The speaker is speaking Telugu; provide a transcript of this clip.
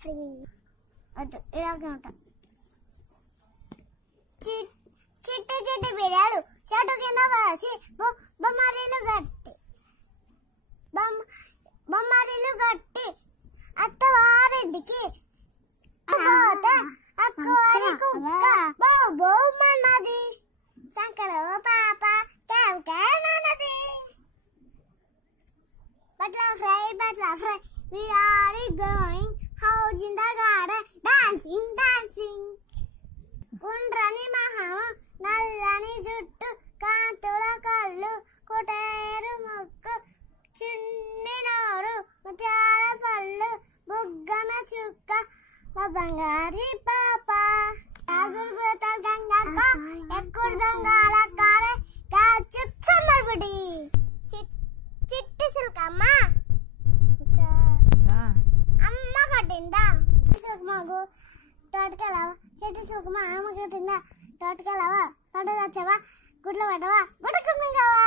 ఫ్రీ వద్దు ఇలాగే ఉంటా. చిట్టు చిట్టు బిర్యాలు చెట్టు కింద వేసి బొమ్మరీలు గట్టి అత్తవారింటికి పోతే అక్కవారి కుక్క బొమ్మన్నది శంకర పాప కేవకేనన్నది. Butterfly, we are going house in the garden, dancing. Kundrani mahamu, nallani juttu, kantula kallu, koteru mukku, chinni noru, mutyala pallu, buggana chukka, ma bangari papa. Agul butal gangakko, ekkur dongala kare, kachu samarbudi. చిట్టి సిల్కమ్మ అమ్మ కట్టిందా సిల్కమ్మకు తోటకెళ్ళవా చెట్టు సిల్కమ్మ అమ్మ కట్టిందా తోటకెళ్ళవా పంట తెచ్చావా గుడ్లు పెట్టవా గుడ్డ కుమ్మింగావా.